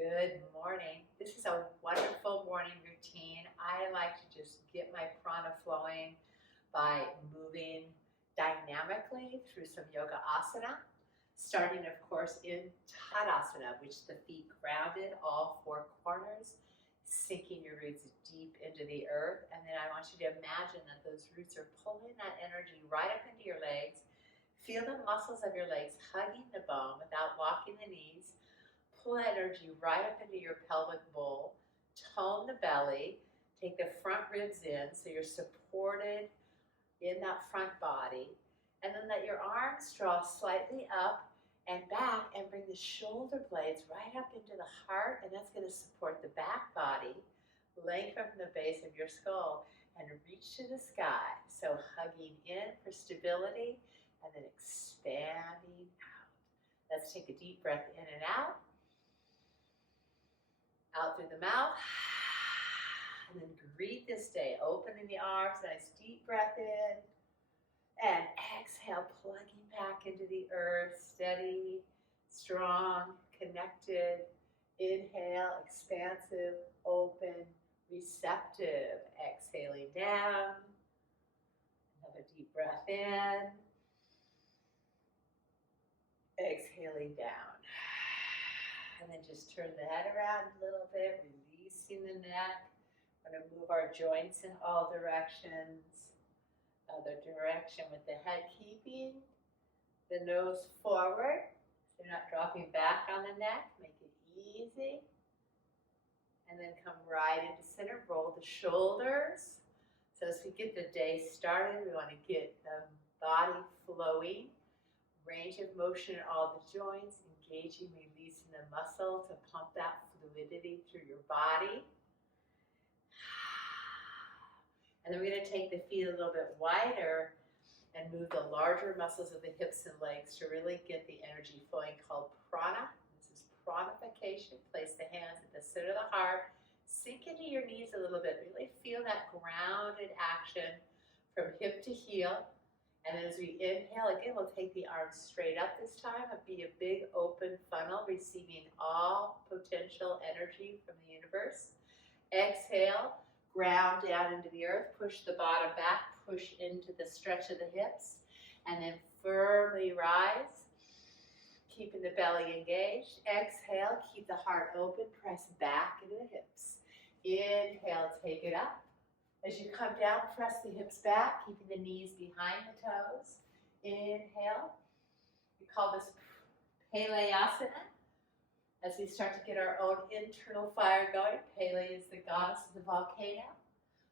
Good morning. This is a wonderful morning routine. I like to just get my prana flowing by moving dynamically through some yoga asana, starting, of course, in Tadasana, which the feet grounded, all four corners, sinking your roots deep into the earth. And then I want you to imagine that those roots are pulling that energy right up into your legs. Feel the muscles of your legs hugging the bone without locking the knees. Pull energy right up into your pelvic bowl. Tone the belly. Take the front ribs in so you're supported in that front body. And then let your arms draw slightly up and back and bring the shoulder blades right up into the heart. And that's going to support the back body. Lengthen from the base of your skull and reach to the sky. So hugging in for stability and then expanding out. Let's take a deep breath in and out. Out through the mouth, and then greet this day. Opening the arms, nice deep breath in, and exhale, plugging back into the earth, steady, strong, connected. Inhale, expansive, open, receptive. Exhaling down. Another deep breath in. Exhaling down. And then just turn the head around a little bit, releasing the neck. We're going to move our joints in all directions. Other direction with the head, keeping the nose forward. So you're not dropping back on the neck. Make it easy. And then come right into center. Roll the shoulders. So as we get the day started, we want to get the body flowing. Range of motion in all the joints. Engaging, releasing the muscle to pump that fluidity through your body. And then we're going to take the feet a little bit wider and move the larger muscles of the hips and legs to really get the energy flowing, called prana. This is pranification. Place the hands at the center of the heart. Sink into your knees a little bit. Really feel that grounded action from hip to heel. And then as we inhale, again, we'll take the arms straight up this time and be a big open funnel, receiving all potential energy from the universe. Exhale, ground down into the earth, push the bottom back, push into the stretch of the hips, and then firmly rise, keeping the belly engaged. Exhale, keep the heart open, press back into the hips. Inhale, take it up. As you come down, press the hips back, keeping the knees behind the toes. Inhale. We call this Pelayasana. As we start to get our own internal fire going, Pele is the goddess of the volcano.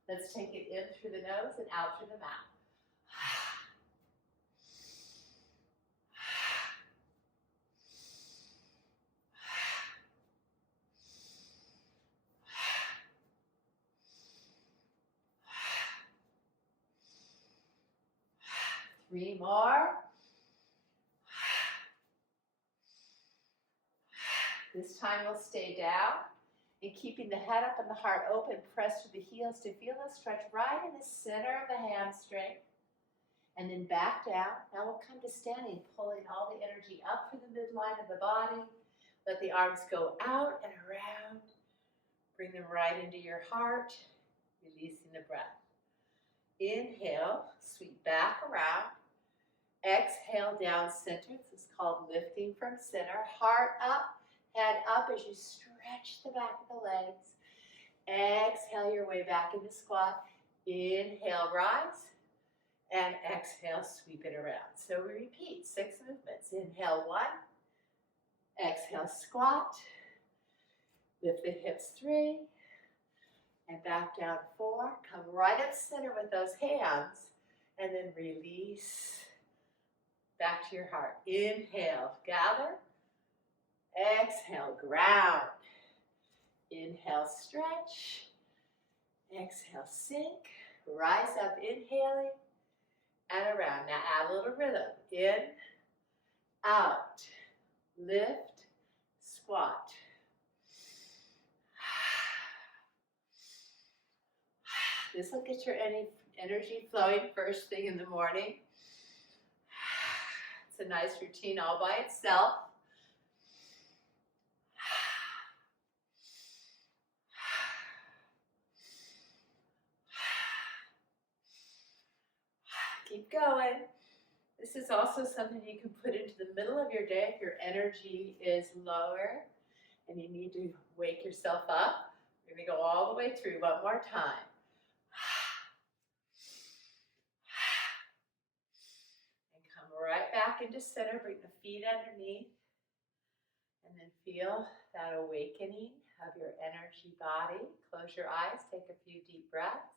Let's take it in through the nose and out through the mouth. 3 more. This time we'll stay down and keeping the head up and the heart open, press through the heels to feel a stretch right in the center of the hamstring. And then back down. Now we'll come to standing, pulling all the energy up through the midline of the body. Let the arms go out and around. Bring them right into your heart, releasing the breath. Inhale, sweep back around. Exhale, down center. This is called lifting from center. Heart up, head up as you stretch the back of the legs. Exhale your way back into squat. Inhale, rise. And exhale, sweep it around. So we repeat 6 movements. Inhale, 1. Exhale, squat. Lift the hips, 3. And back down, 4. Come right up center with those hands. And then release back to your heart. Inhale, gather. Exhale, ground. Inhale, stretch. Exhale, sink. Rise up, inhaling. And around. Now add a little rhythm. In, out, lift, squat. This will get your energy flowing first thing in the morning. It's a nice routine all by itself. This is also something you can put into the middle of your day if your energy is lower and you need to wake yourself up. We're going to go all the way through one more time. And come right back into center. Bring the feet underneath. And then feel that awakening of your energy body. Close your eyes. Take a few deep breaths.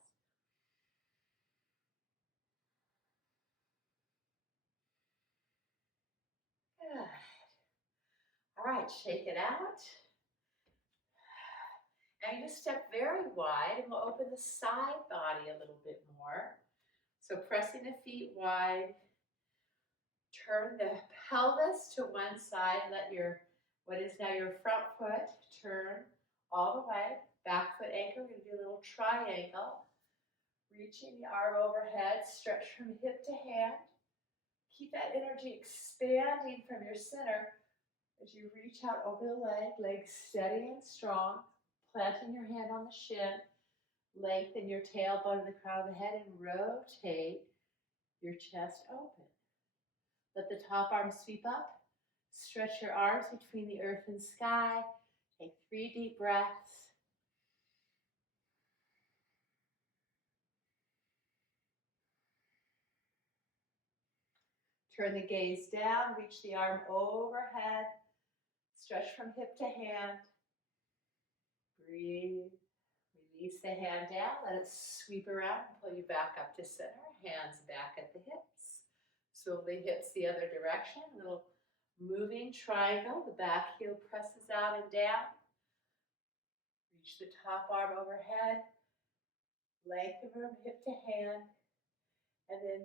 Good. All right, shake it out. Now you just step very wide and we'll open the side body a little bit more. So pressing the feet wide, turn the pelvis to one side, let what is now your front foot turn all the way, back foot anchor, we're going to do a little triangle, reaching the arm overhead, stretch from hip to hand, keep that energy expanding from your center as you reach out over the leg steady and strong, planting your hand on the shin, lengthen your tailbone to the crown of the head and rotate your chest open. Let the top arm sweep up. Stretch your arms between the earth and sky. Take 3 deep breaths. Turn the gaze down. Reach the arm overhead. Stretch from hip to hand. Breathe. Release the hand down. Let it sweep around and pull you back up to center. Hands back at the hips. Slowly hips the other direction. Little moving triangle. The back heel presses out and down. Reach the top arm overhead. Lengthen from hip to hand. And then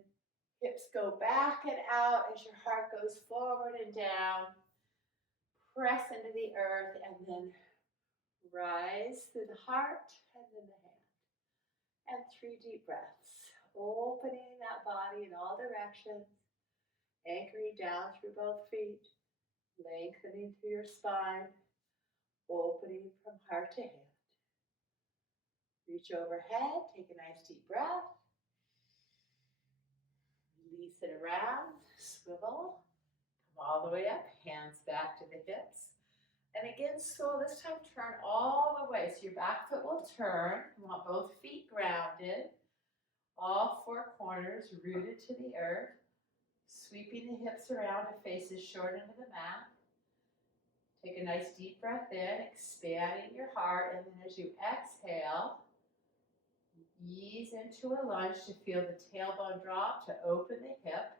hips go back and out as your heart goes forward and down. Press into the earth and then rise through the heart and then the hand. And 3 deep breaths. Opening that body in all directions. Anchoring down through both feet. Lengthening through your spine. Opening from heart to hand. Reach overhead. Take a nice deep breath. Release it around. Swivel. Come all the way up. Hands back to the hips. And again, so this time turn all the way. So your back foot will turn. You want both feet grounded. All 4 corners rooted to the earth. Sweeping the hips around to faces short into the mat. Take a nice deep breath in, expanding your heart. And then as you exhale, ease into a lunge to feel the tailbone drop, to open the hip.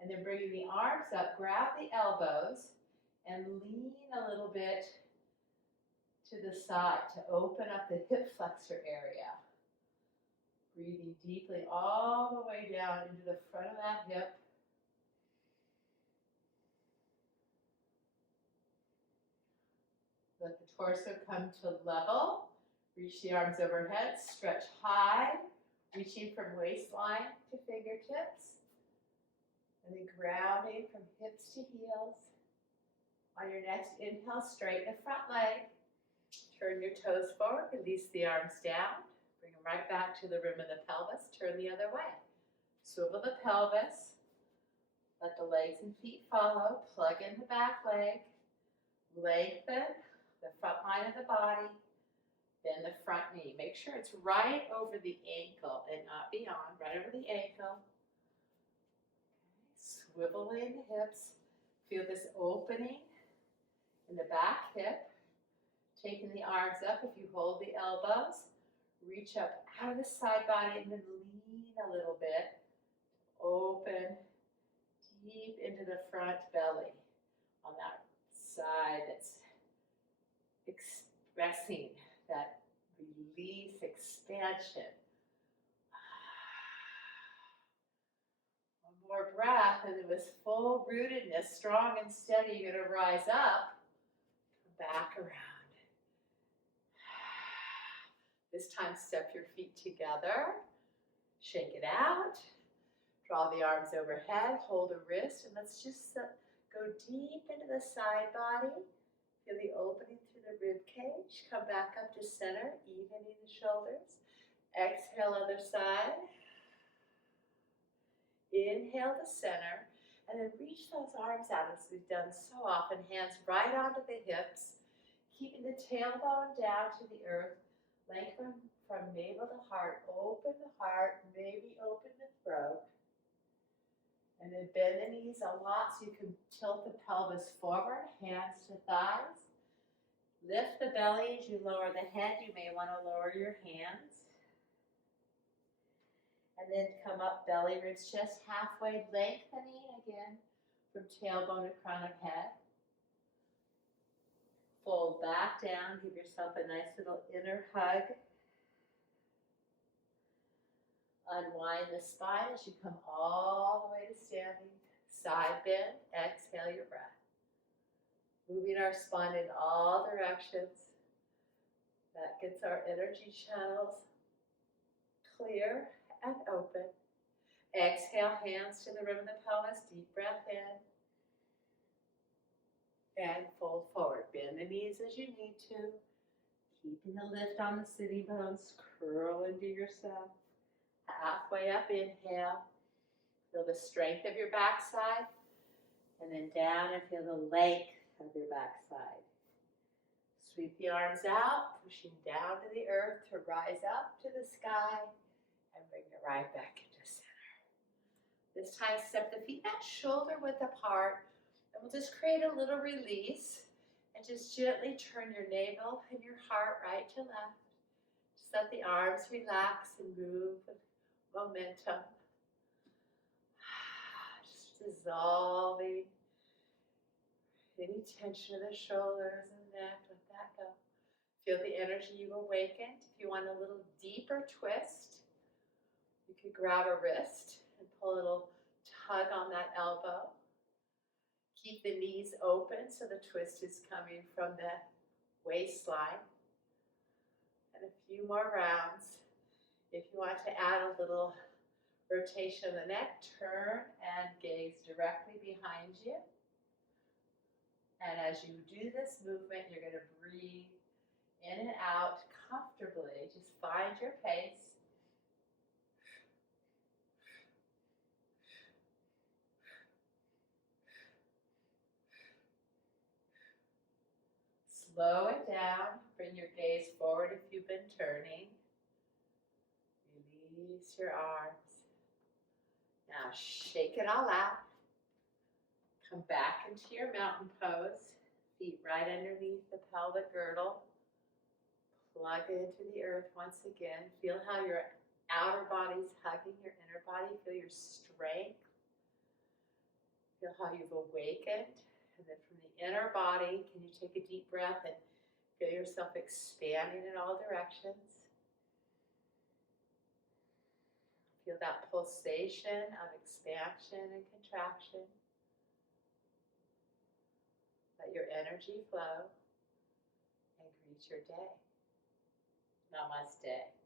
And then bringing the arms up, grab the elbows. And lean a little bit to the side to open up the hip flexor area. Breathing deeply all the way down into the front of that hip. Let the torso come to level. Reach the arms overhead, stretch high, reaching from waistline to fingertips. And then grounding from hips to heels. On your next inhale, straighten the front leg. Turn your toes forward, release the arms down. Bring them right back to the rim of the pelvis. Turn the other way. Swivel the pelvis. Let the legs and feet follow. Plug in the back leg. Lengthen the front line of the body. Then the front knee. Make sure it's right over the ankle and not beyond. Right over the ankle. Swivel in the hips. Feel this opening in the back hip. Taking the arms up if you hold the elbows. Reach up out of the side body and then lean a little bit. Open deep into the front belly on that side that's expressing that release, expansion. One more breath, and with full rootedness, strong and steady, you're going to rise up, back around. This time, step your feet together, shake it out, draw the arms overhead, hold a wrist, and let's just go deep into the side body. Feel the opening through the rib cage. Come back up to center, evening the shoulders. Exhale, other side. Inhale to center, and then reach those arms out as we've done so often. Hands right onto the hips, keeping the tailbone down to the earth. Lengthen from navel to heart. Open the heart, maybe open the throat. And then bend the knees a lot so you can tilt the pelvis forward, hands to thighs. Lift the belly as you lower the head. You may want to lower your hands. And then come up, belly, ribs, chest, halfway, lengthening again from tailbone to crown of head. Fold back down, give yourself a nice little inner hug. Unwind the spine as you come all the way to standing. Side bend, exhale your breath. Moving our spine in all directions. That gets our energy channels clear and open. Exhale, hands to the rim of the pelvis, deep breath in. And fold forward. Bend the knees as you need to. Keeping the lift on the sitting bones. Curl into yourself. Halfway up, inhale. Feel the strength of your backside. And then down and feel the length of your backside. Sweep the arms out, pushing down to the earth to rise up to the sky. And bring it right back into center. This time, step the feet back shoulder width apart. And we'll just create a little release and just gently turn your navel and your heart right to left. Just let the arms relax and move with momentum. Just dissolving any tension of the shoulders and neck. Let that go. Feel the energy you awakened. If you want a little deeper twist, you could grab a wrist and pull a little tug on that elbow. Keep the knees open so the twist is coming from the waistline. And a few more rounds. If you want to add a little rotation of the neck, turn and gaze directly behind you. And as you do this movement, you're going to breathe in and out comfortably. Just find your pace. Slow it down. Bring your gaze forward if you've been turning. Release your arms. Now shake it all out. Come back into your mountain pose. Feet right underneath the pelvic girdle. Plug into the earth once again. Feel how your outer body's hugging your inner body. Feel your strength. Feel how you've awakened. And then from the inner body, can you take a deep breath and feel yourself expanding in all directions? Feel that pulsation of expansion and contraction. Let your energy flow and greet your day. Namaste.